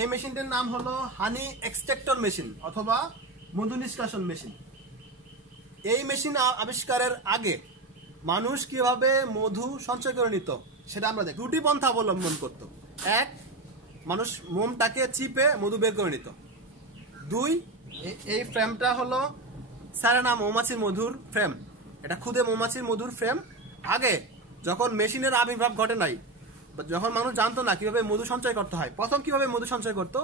এই মেশিনটির নাম হলো হানি এক্সট্রাক্টর মেশিন অথবা মধু নিষ্কাশন মেশিন। এই মেশিন আবিষ্কারের আগে মানুষ কিভাবে মধু সঞ্চয় করে নিত সেটা আমরা দেখি। দুটি পন্থা অবলম্বন করত। এক, মানুষ মোমটাকে চিপে মধু বের করে নিত। দুই, এই ফ্রেমটা হলো সারেনা মৌমাছির মধুর ফ্রেম। এটা খুদে মৌমাছির মধুর ফ্রেম। আগে যখন মেশিনের আবির্ভাব ঘটে নাই, যখন মানুষ জানতো না কিভাবে মধু সঞ্চয় করতে হয়, প্রথম কিভাবে মধু সঞ্চয় করত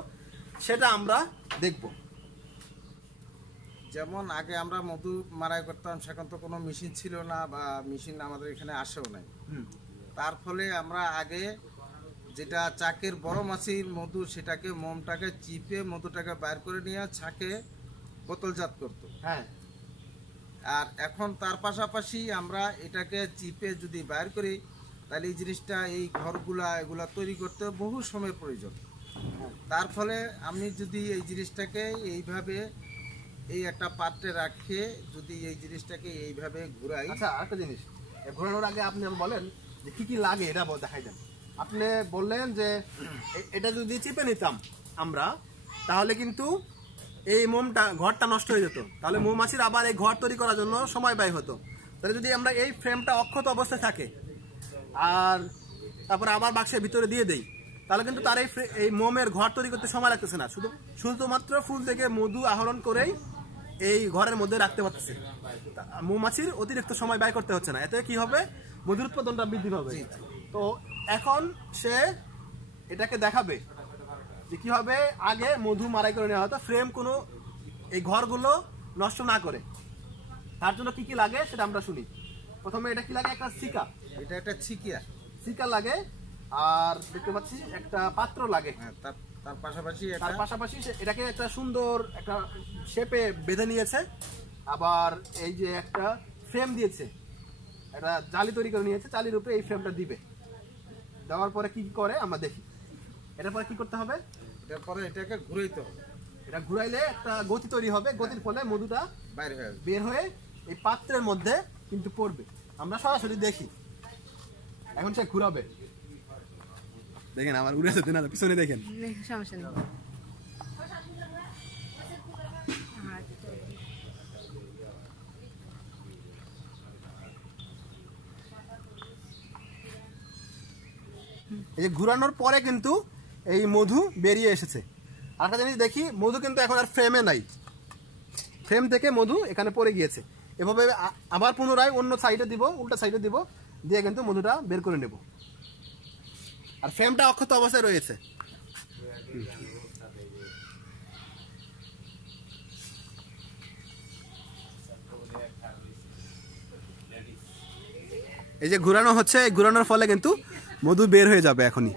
সেটা আমরা দেখব। যেমন আগে আমরা মধু মাড়াই করতাম, সেখান তো কোনো মেশিন ছিল না বা মেশিন আমাদের এখানে আসেও নাই। তার ফলে আমরা আগে যেটা চাকের বড় মাছির মধু, সেটাকে মোমটাকে চিপে মধুটাকে বাইর করে নিয়ে ছাকে বোতলজাত করতো। হ্যাঁ, আর এখন তার পাশাপাশি আমরা এটাকে চিপে যদি বাইর করি, তাহলে এই জিনিসটা এই এগুলা তৈরি করতে বহু সময়ের প্রয়োজন। তার ফলে আমি যদি এই জিনিসটাকে এইভাবে এই একটা পাত্রে রাখে যদি এই জিনিসটাকে এইভাবে ঘুরাই। আচ্ছা, আরেকটা জিনিস, ঘোরানোর আগে আপনি বলেন যে কি কি লাগে, এটা দেখাই দেন। আপনি বললেন যে এটা যদি চিপে নিতাম আমরা, তাহলে কিন্তু এই ঘরটা নষ্ট হয়ে যেত। তাহলে মৌমাছির আবার এই ঘর তৈরি করার জন্য সময় ব্যয় হতো। তাহলে যদি আমরা এই ফ্রেমটা অক্ষত অবস্থায় থাকে আর তারপরে আবার বাক্সের ভিতরে দিয়ে দেই, তাহলে কিন্তু তার এই মোমের ঘর তৈরি করতে সময় লাগতেছে না। শুধুমাত্র ফুল থেকে মধু আহরণ করেই এই ঘরের মধ্যে রাখতে পারতেছে। মৌমাছির অতিরিক্ত সময় ব্যয় করতে হচ্ছে না। এতে কি হবে, মধুর উৎপাদনটা বৃদ্ধি পাবে। তো এখন সে এটাকে দেখাবে যে কিভাবে আগে মধু মাড়াই করে নেওয়া হতো, ফ্রেম কোনো এই ঘরগুলো নষ্ট না করে। তার জন্য কি কি লাগে সেটা আমরা শুনি। প্রথমে এটা কি লাগে, একটা সিকা, এটা একটা সিকা লাগে। আর দেখতে পাচ্ছি একটা পাত্র লাগে। তার পাশাপাশি এটাকে একটা সুন্দর একটা শেপে বেঁধে নিয়েছে। আবার এই যে একটা ফ্রেম দিয়েছে, একটা জালি তৈরি করে নিয়েছে, জালির উপরে এই ফ্রেমটা দিবে। দেওয়ার পরে কি করে আমরা দেখি। এটার পরে কি করতে হবে, এটার পরে এটাকে ঘুরাইতে হবে। এটা ঘুরাইলে একটা গতি তৈরি হবে, গতির ফলে মধুটা বের হয়ে এই পাত্রের মধ্যে কিন্তু পড়বে। আমরা সরাসরি দেখি। এখন সে ঘুরাবে, দেখেন আমার উড়ে যেতে না, পিছনে দেখেন। সমস্যা নেই। এই যে ঘুরানোর পরে কিন্তু এই মধু বেরিয়ে এসেছে। আরেকটা জিনিস দেখি, মধু কিন্তু এখন আর ফ্রেমে নাই, ফ্রেম থেকে মধু এখানে পড়ে গিয়েছে। এভাবে আবার পুনরায় অন্য সাইডে দিব, উল্টা সাইডে দিব, দিয়ে কিন্তু মধুটা বের করে নেব। আর ফ্রেমটা অক্ষত অবস্থায় রয়েছে। এই যে ঘুরানো হচ্ছে, ঘুরানোর ফলে কিন্তু মধু বের হয়ে যাবে এখনই।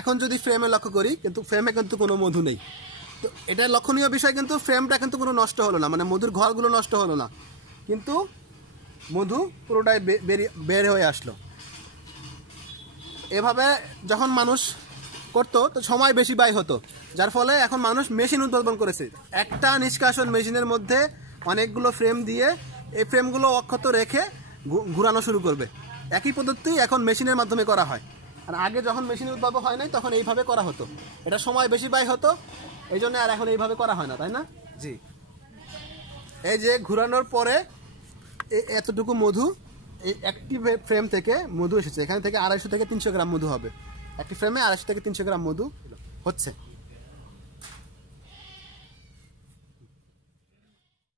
এখন যদি ফ্রেমে লক্ষ্য করি, কিন্তু ফ্রেমে কিন্তু কোনো মধু নেই। তো এটা লক্ষণীয় বিষয়, কিন্তু ফ্রেমটা কিন্তু কোনো নষ্ট হলো না, মানে মধুর ঘরগুলো নষ্ট হলো না, কিন্তু মধু পুরোটাই বের হয়ে আসলো। এভাবে যখন মানুষ করতো তো সময় বেশি ব্যয় হতো, যার ফলে এখন মানুষ মেশিন উদ্ভাবন করেছে। একটা নিষ্কাশন মেশিনের মধ্যে অনেকগুলো ফ্রেম দিয়ে এই ফ্রেমগুলো অক্ষত রেখে ঘুরানো শুরু করবে। একই পদ্ধতি এখন মেশিনের মাধ্যমে করা হয়। আর আগে যখন মেশিনের উদ্ভাবন হয় নাই তখন এইভাবে করা হতো, এটা সময় বেশি ব্যয় হতো, এই জন্য আর এখন এইভাবে করা হয় না, তাই না? জি। এই যে ঘুরানোর পরে এতটুকু মধু, এই একটি ফ্রেম থেকে মধু এসেছে। এখান থেকে 250 থেকে 300 গ্রাম মধু হবে। একটি ফ্রেমে 250 থেকে 300 গ্রাম মধু হচ্ছে।